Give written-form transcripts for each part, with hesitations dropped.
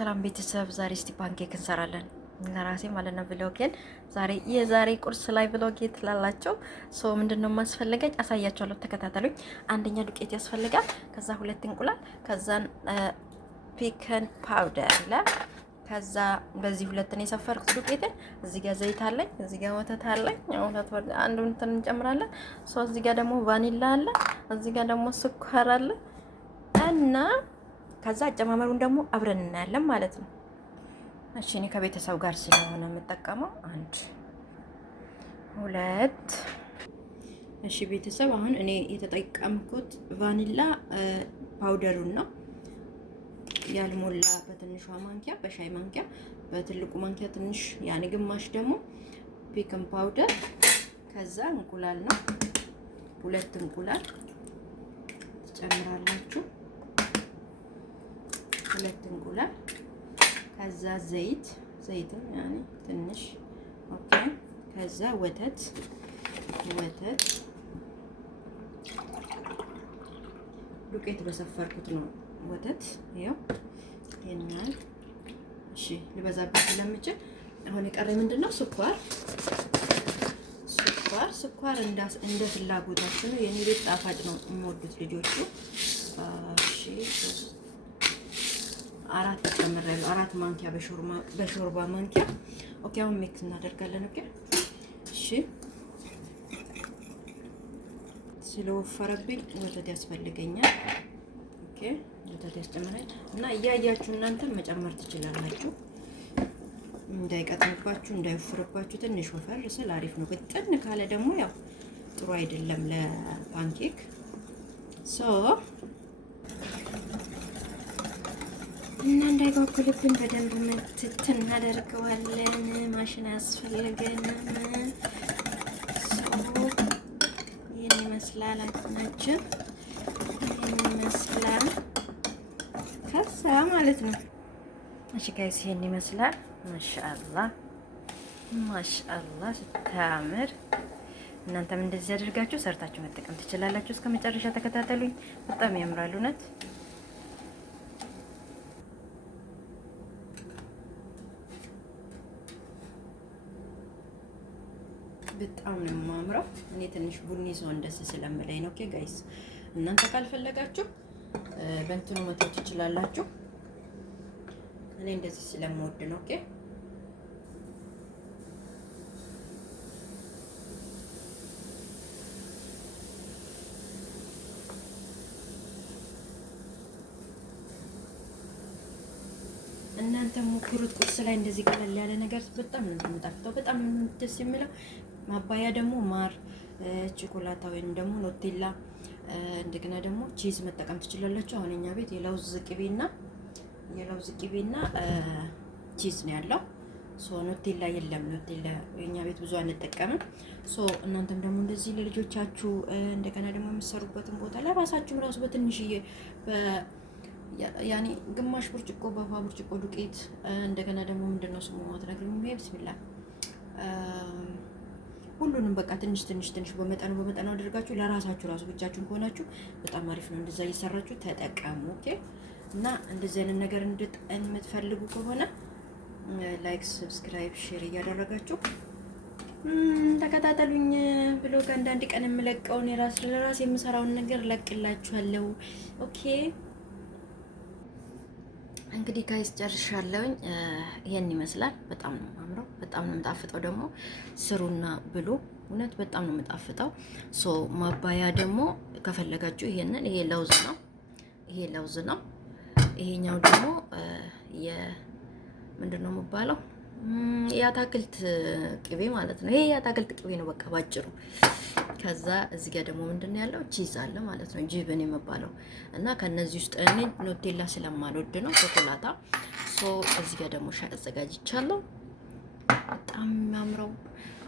ሰላም ቤተሰብ፣ ዛሬ እስቲ ፓንኬክ እንሰራለን ለራሴ ማለት ነው። ብሎጌን የዛሬ ቁርስ ላይ ብሎጌ ትላላቸው። ሶ ምንድነው ማስፈልገኝ አሳያችኋለሁ። ተከታተሉኝ። አንደኛ ዱቄት ያስፈልጋል። ከዛ 2 እንቁላል፣ ከዛ ፒከን ፓውደር ይላል። ከዛ በዚህ 2 ነው የሰፈርኩት ዱቄትን። እዚህ ጋር ዘይት አለኝ፣ እዚህ ጋር ወተት አለኝ። ወተት አንድ እንትን እንጨምራለን። ሶ እዚህ ጋር ደግሞ ቫኒላ አለ፣ እዚህ ጋር ደግሞ ስኳር አለ እና ከዛ አጨማመሩን ደግሞ አብረን እናያለን ማለት ነው። እሺ እኔ ከቤተሰብ ጋር ስለሆነ የምጠቀመው 1 2 እሺ ቤተሰብ፣ አሁን እኔ የተጠቀምኩት ቫኒላ ፓውደሩን ነው ያልሞላ በትንሿ ማንኪያ፣ በሻይ ማንኪያ፣ በትልቁ ማንኪያ ትንሽ ያኔ ግማሽ ደግሞ ፒክን ፓውደር። ከዛ እንቁላል ነው 2 እንቁላል ትጨምራላችሁ፣ 2 እንቁላል። ከዛ ዘይትም ያኔ ትንሽ ኦኬ። ከዛ ወተት ዱቄት በሰፈርኩት ነው ወተት ይሄው ይሄናል። እሺ ልበዛበት ስለምችል አሁን የቀረኝ ምንድነው ስኳር እንደ ፍላጎታችሁ ነው። የኔ ቤት ጣፋጭ ነው የምወዱት ልጆቹ። እሺ 4 ጨምሬያለሁ፣ 4 ማንኪያ በሾርባ ማንኪያ። ኦኬ አሁን ሚክስ እናደርጋለን። ኦኬ እሺ ስለወፈረብኝ ወተት ያስፈልገኛል። ኦኬ ወተት ያስጨምራል እና እያያችሁ እናንተ መጨመር ትችላላችሁ። እንዳይቀጥንባችሁ እንዳይወፍርባችሁ ትንሽ ወፈር ስል አሪፍ ነው። ቅጥን ካለ ደግሞ ያው ጥሩ አይደለም ለፓንኬክ። እና እንዳይጓጉልብን በደንብ ምትት እናደርገዋለን። ማሽን አያስፈልገንም። ይህን ይመስላል አቅማችን፣ ይህን ይመስላል ከዛ ማለት ነው። እሺ ጋይስ ይሄን ይመስላል። ማሻአላህ ስታምር። እናንተም እንደዚህ አድርጋችሁ ሰርታችሁ መጠቀም ትችላላችሁ። እስከ መጨረሻ ተከታተሉኝ። በጣም ያምራል እውነት። በጣም ነው የማምረው። እኔ ትንሽ ቡኒ ሰው እንደስ ስለምለኝ ነው። ኦኬ ጋይስ እናንተ ካልፈለጋችሁ በእንትኑ መተው ትችላላችሁ። እኔ እንደዚህ ስለምወድ ነው። ኦኬ እናንተ ሞክሩት። ቁርስ ላይ እንደዚህ ቀለል ያለ ነገር በጣም ነው የሚጣፍጠው፣ በጣም ነው ደስ የሚለው። ማባያ ደግሞ ማር፣ ቾኮላታ ወይም ደግሞ ኖቴላ፣ እንደገና ደግሞ ቺዝ መጠቀም ትችላላችሁ። አሁን እኛ ቤት የለውዝ ቅቤና ቺዝ ነው ያለው። ሶ ኖቴላ የለም። ኖቴላ የኛ ቤት ብዙ አንጠቀምም። ሶ እናንተም ደግሞ እንደዚህ ለልጆቻችሁ እንደገና ደግሞ የምትሰሩበትን ቦታ ለራሳችሁ ራሱ በትንሽዬ ያኔ ግማሽ ብርጭቆ በውሃ ብርጭቆ ዱቄት እንደገና ደግሞ ምንድነው ስሙ ማትነግሩኝ? ቢስሚላህ ሁሉንም በቃ ትንሽ በመጠኑ አድርጋችሁ ለራሳችሁ ራሱ ብቻችሁን ከሆናችሁ በጣም አሪፍ ነው። እንደዛ እየሰራችሁ ተጠቀሙ። ኦኬ እና እንደዚህ አይነት ነገር የምትፈልጉ ከሆነ ላይክ፣ ሰብስክራይብ፣ ሼር እያደረጋችሁ ተከታተሉኝ። ብሎግ አንዳንድ ቀን የምለቀውን ለራሴ የምሰራውን ነገር ለቅላችኋለሁ። ኦኬ እንግዲህ ጋይስ ጨርሻለሁኝ። ይሄን ይመስላል። በጣም ነው የማምረው፣ በጣም ነው የምጣፍጠው። ደግሞ ስሩና ብሉ፣ እውነት በጣም ነው የምጣፍጠው። ሶ ማባያ ደግሞ ከፈለጋችሁ ይሄ ለውዝ ነው። ይሄኛው ደግሞ ምንድነው የሚባለው? የአታክልት ቅቤ ማለት ነው። ይሄ የአታክልት ቅቤ ነው በቃ ባጭሩ። ከዛ እዚህ ጋር ደግሞ ምንድነው ያለው? ቺዝ አለ ማለት ነው፣ ጂብን የሚባለው እና ከነዚህ ውስጥ እኔ ኖቴላ ስለማልወድ ነው ቾኮላታ። ሶ እዚህ ጋር ደግሞ ሻይ አዘጋጅቻለሁ። በጣም የሚያምረው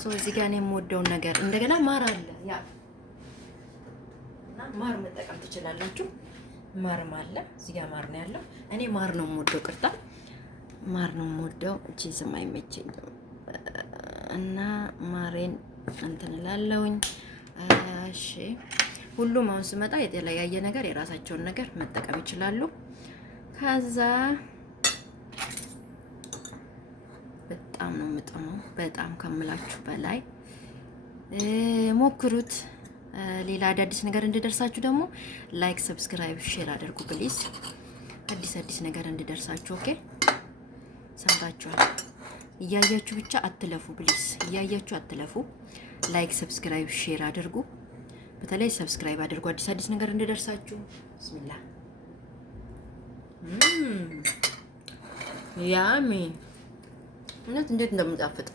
ሶ እዚህ ጋር እኔ የምወደውን ነገር እንደገና ማር አለ ያ እና ማር መጠቀም ትችላላችሁ። ማርም አለ እዚህ ጋር ማር ነው ያለው። እኔ ማር ነው የምወደው፣ ቅርታ ማር ነው የምወደው። ቺዝም አይመቸኝም እና ማሬን እንትን እላለሁኝ። እሺ ሁሉም አሁን ስመጣ የተለያየ ነገር የራሳቸውን ነገር መጠቀም ይችላሉ። ከዛ ነው የምጥመው፣ በጣም ከምላችሁ በላይ ሞክሩት። ሌላ አዳዲስ ነገር እንዲደርሳችሁ ደግሞ ላይክ፣ ሰብስክራይብ፣ ሼር አድርጉ ፕሊዝ። አዲስ ነገር እንዲደርሳችሁ። ኦኬ ሰምታችኋል። እያያችሁ ብቻ አትለፉ ፕሊዝ፣ እያያችሁ አትለፉ። ላይክ፣ ሰብስክራይብ፣ ሼር አድርጉ። በተለይ ሰብስክራይብ አድርጉ አዲስ ነገር እንዲደርሳችሁ። ቢስሚላ ያሚ እውነት እንዴት እንደምጣፍጥ።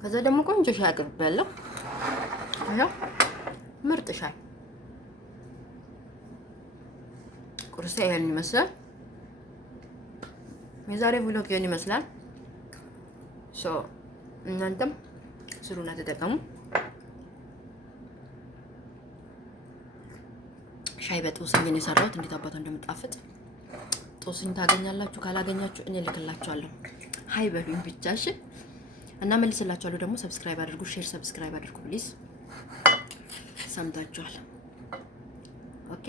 ከዛ ደግሞ ቆንጆ ሻይ አቅርቤያለሁ። ምርጥ ሻይ ቁርሴ ይሄን ይመስላል። የዛሬ ቪሎግ ይሄን ይመስላል። እናንተም ስሩና ተጠቀሙ። ሻይ በጦስኝ ነው የሰራሁት። እንዴት አባቱ እንደምጣፍጥ ጦስኝ ታገኛላችሁ። ካላገኛችሁ እኔ ልክላችኋለሁ። ሀይ በሉኝ ብቻ እሺ። እና መልስላችኋለሁ ደግሞ። ሰብስክራይብ አድርጉ፣ ሼር ሰብስክራይብ አድርጉ ፕሊዝ። ሰምታችኋል። ኦኬ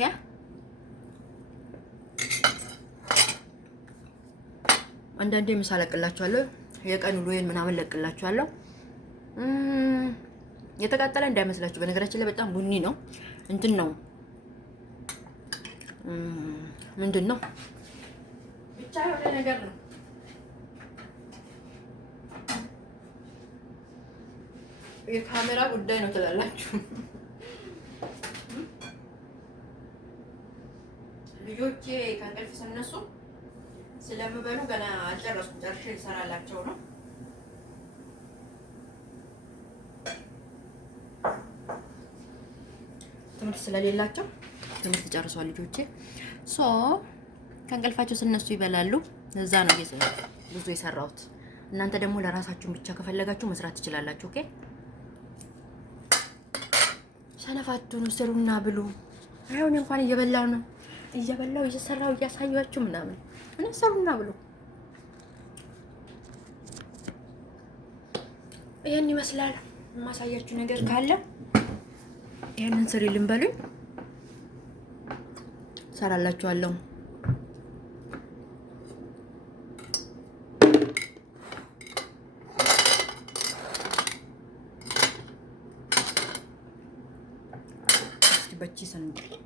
አንዳንዴ ምሳ ለቅላችኋለሁ፣ የቀን ውሎዬን ምናምን ለቅላችኋለሁ። የተቃጠለ እንዳይመስላችሁ። በነገራችን ላይ በጣም ቡኒ ነው። እንትን ነው ምንድን ነው ብቻ የሆነ ነገር ነው። የካሜራ ጉዳይ ነው ትላላችሁ። ልጆቼ ከእንቅልፍ ሲነሱ ስለምበሉ ገና አልጨረስኩም። ጨርሼ ልሰራላቸው ነው። ትምህርት ስለሌላቸው ትምህርት ጨርሷል ልጆቼ። ከእንቅልፋቸው ሲነሱ ይበላሉ። እዛ ነው ብዙ የሰራሁት። እናንተ ደግሞ ለራሳችሁ ብቻ ከፈለጋችሁ መስራት ትችላላችሁ። ኦኬ ሰነፋቱን ስሩና ብሉ። አሁን እንኳን እየበላው ነው እየሰራው እያሳያችሁ ምናምን ምን ሰሩና ብሉ። ይሄን ይመስላል። የማሳያችሁ ነገር ካለ ይሄንን ስሪልን በሉኝ፣ ሰራላችኋለሁ።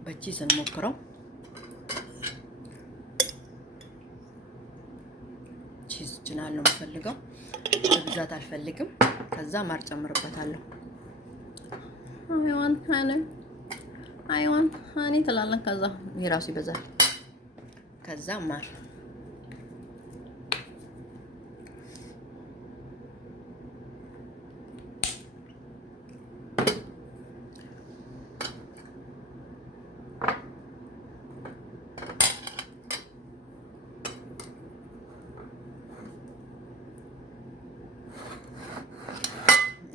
በቺስን ሞክረው። ቺዝ ጭናል ነው የምፈልገው፣ በብዛት አልፈልግም። ከዛ ማር ጨምርበታለሁ። አይዋን እኔ ትላለህ። ከዛ የራሱ ይበዛል። ከዛ ማር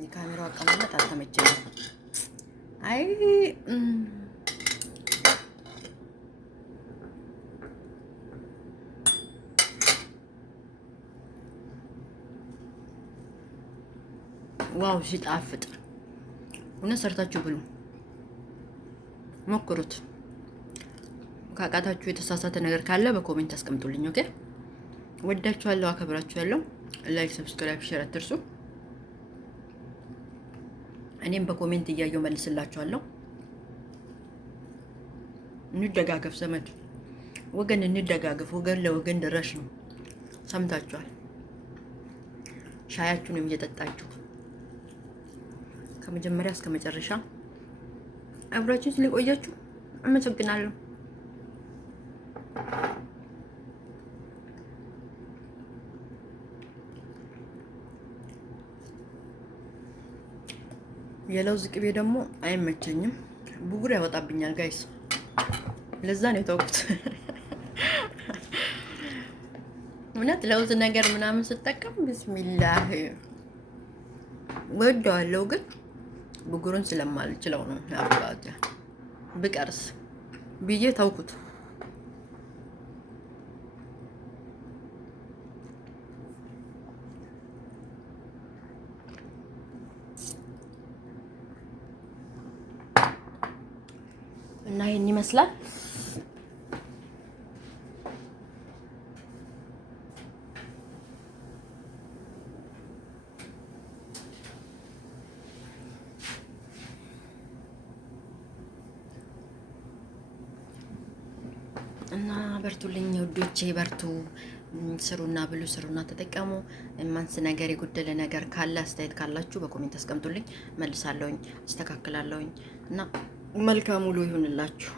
የካሜራው አቀማመጥ አልተመቸኝም። አይ ዋው ሲጣፍጥ! እውነት ሰርታችሁ ብሉ፣ ሞክሩት። ካቃታችሁ የተሳሳተ ነገር ካለ በኮሜንት አስቀምጡልኝ። ኦኬ ወዳችኋለሁ፣ አከብራችኋለሁ። ላይክ፣ ሰብስክራይብ፣ ሼር አትርሱ። እኔም በኮሜንት እያየሁ መልስላችኋለሁ። እንደጋገፍ ዘመድ ወገን፣ እንደጋገፍ ወገን ለወገን ድረሽ ነው። ሰምታችኋል። ሻያችሁንም እየጠጣችሁ ከመጀመሪያ እስከ መጨረሻ አብራችሁ ስለቆያችሁ አመሰግናለሁ። የለውዝ ቅቤ ደግሞ አይመቸኝም፣ ብጉር ያወጣብኛል ጋይስ። ለዛ ነው የተውኩት። እውነት ለውዝ ነገር ምናምን ስጠቀም ቢስሚላህ ወደዋለሁ፣ ግን ብጉሩን ስለማልችለው ነው ያባታ ብቀርስ ብዬ ተውኩት። እና ይሄን ይመስላል። እና በርቱልኝ ውዶቼ፣ በርቱ፣ ስሩና ብሉ፣ ስሩና ተጠቀሙ። ማንስ ነገር የጎደለ ነገር ካለ አስተያየት ካላችሁ በኮሜንት አስቀምጡልኝ፣ መልሳለሁኝ፣ አስተካክላለሁኝ እና መልካም ውሎ ይሁንላችሁ።